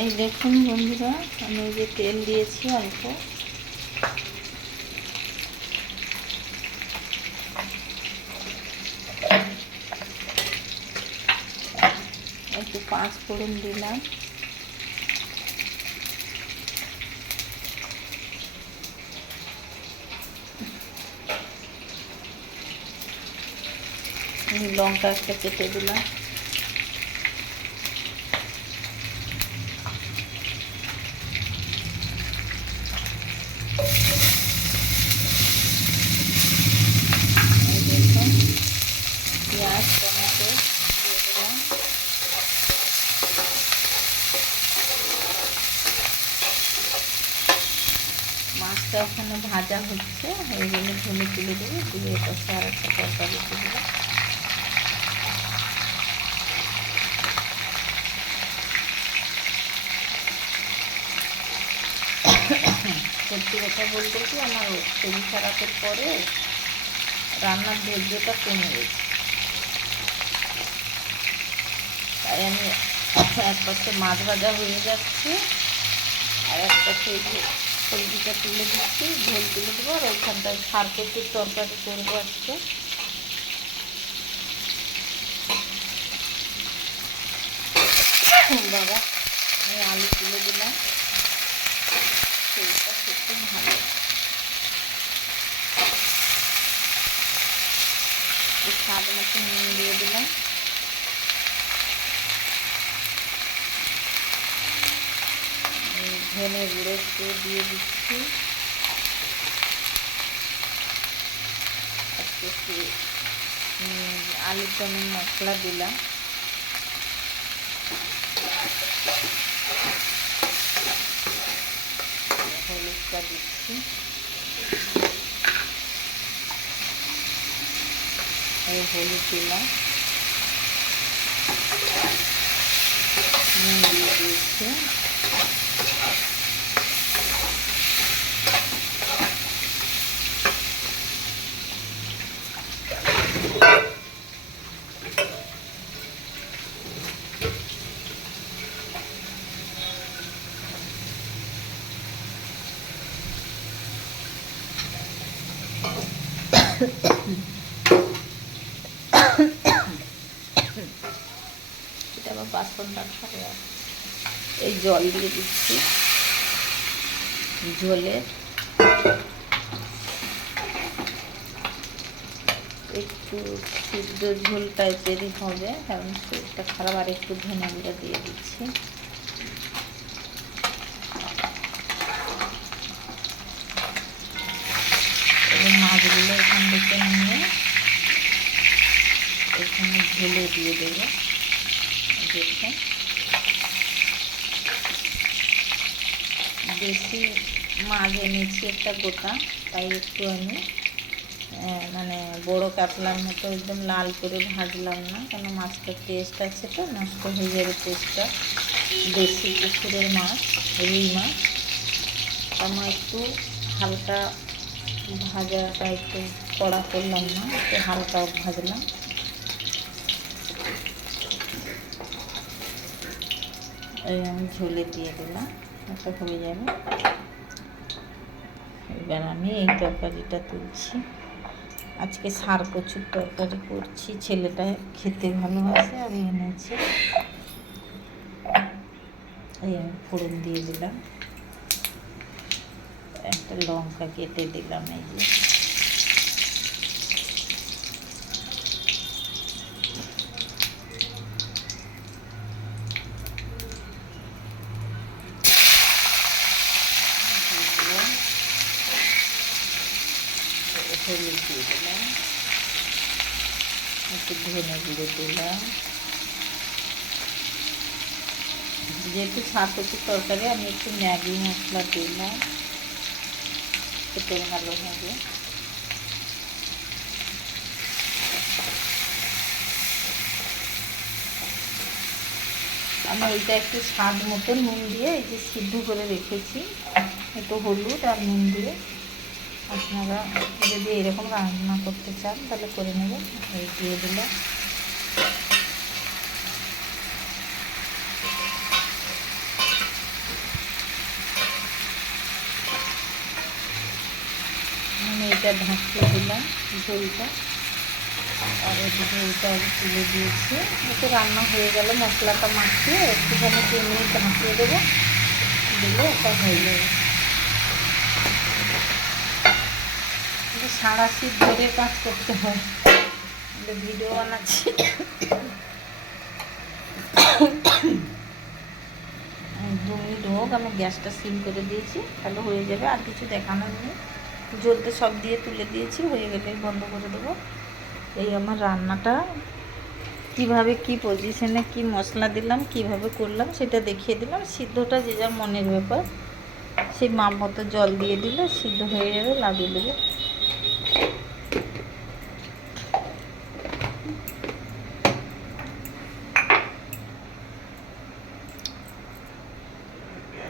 এই দেখুন বন্ধুরা, আমি যে তেল দিয়েছি অল্প। একটু পাঁচ ফোড়ন দিলাম। লঙ্কা একটা কেটে দিলাম এই দেখুন পেঁয়াজ টমেটো দিয়ে দিলাম মাছটা ওখানে ভাজা হচ্ছে, হয়ে গেলে ঝোলে তুলে দেবো, দিয়ে এটা আর একটা তরকারি দেবো। সত্যি কথা বলতে কি, আমার শরীর খারাপের পরে রান্নার ধৈর্যটা কমে গেছে। তাই আমি এক পাশে মাছ ভাজা হয়ে যাচ্ছে, আর এক পাশে সবজিটা তুলে দিচ্ছি, ঝোল তুলে দেবো, আর ওইখানটায় সার কচুর তরকারি করব আজকে। বাবা, আমি আলু তুলে দিলাম। তেলটা সত্যি ভালো। স্বাদ মতো নুন দিয়ে দিলাম এই ধনে গুঁড়ো দিয়ে দিচ্ছি। একটু আলুর দমে মশলা দিলাম। হলুদটা দিচ্ছি। এই হলুদ দিলাম নুন দিয়ে দিয়েছি এটা আবার বাসনটা খাবে। এই জল দিয়ে দিচ্ছি। ঝোলে। একটু সিদ্ধ ঝোল টাইপেরই হবে, কারণ শরীরটা খারাপ, আর একটু ধনে গুঁড়ো দিয়ে দিচ্ছি। থেকে নিয়ে এখানে ঝোলে দিয়ে দেবো। দেখুন। বেশি মাছ এনেছি একটা গোটা, তাই একটু আমি মানে বড় কাতলার মতো একদম লাল করে ভাজলাম না, কেন মাছটার টেস্ট আছে তো, নষ্ট হয়ে যাবে টেস্টটা দেশি পুকুরের মাছ, রুই মাছ। আমার একটু হালকা ভাজাটা একটু কড়া করলাম না, একটু হালকা ভাজলাম। এই আমি ঝোলে দিয়ে দিলাম এটা হয়ে যাবে। এবার আমি এই তরকারিটা তুলছি। আজকে সার কচুর তরকারি করছি, ছেলেটা খেতে ভালোবাসে আর এনেছে। এই আমি ফোড়ন দিয়ে দিলাম। একটা লঙ্কা কেটে দিলাম এই যে দিলাম হলুদ দিয়ে দিলাম একটু ধনে গুঁড়ো দিলাম যেহেতু শাক কচুর তরকারি আমি একটু ম্যাগি মশলা দিলাম খেতে ভালো হবে। আমি এইটা একটু স্বাদ মতো নুন দিয়ে এই যে সিদ্ধ করে রেখেছি, একটু হলুদ আর নুন দিয়ে। আপনারা যদি এরকম রান্না করতে চান, তাহলে করে নেবেন। দিয়ে দিলাম। এটা ঢাকিয়ে দিলাম ঝোলটা। আর এদিকে এটা তুলে দিয়েছি। একটু রান্না হয়ে গেলে, মশলাটা মাখিয়ে একটুখানি দু মিনিট ঢাকিয়ে দেবো। দিলে এটা হয়ে যাবে। সারা শীত ধরে কাজ করতে হয়। ভিডিও বানাচ্ছি। দু মিনিট হোক আমি গ্যাসটা সিম করে দিয়েছি, তাহলে হয়ে যাবে, আর কিছু দেখানোর নেই। জ্বলতে সব দিয়ে তুলে দিয়েছি, হয়ে গেলে বন্ধ করে দেবো। এই আমার রান্নাটা, কীভাবে কি পজিশনে কি মশলা দিলাম, কীভাবে করলাম সেটা দেখিয়ে দিলাম। সিদ্ধটা যে যার মনের ব্যাপার, সেই মাপ মতো জল দিয়ে দিলে সিদ্ধ হয়ে যাবে, লাগিয়ে দেবে।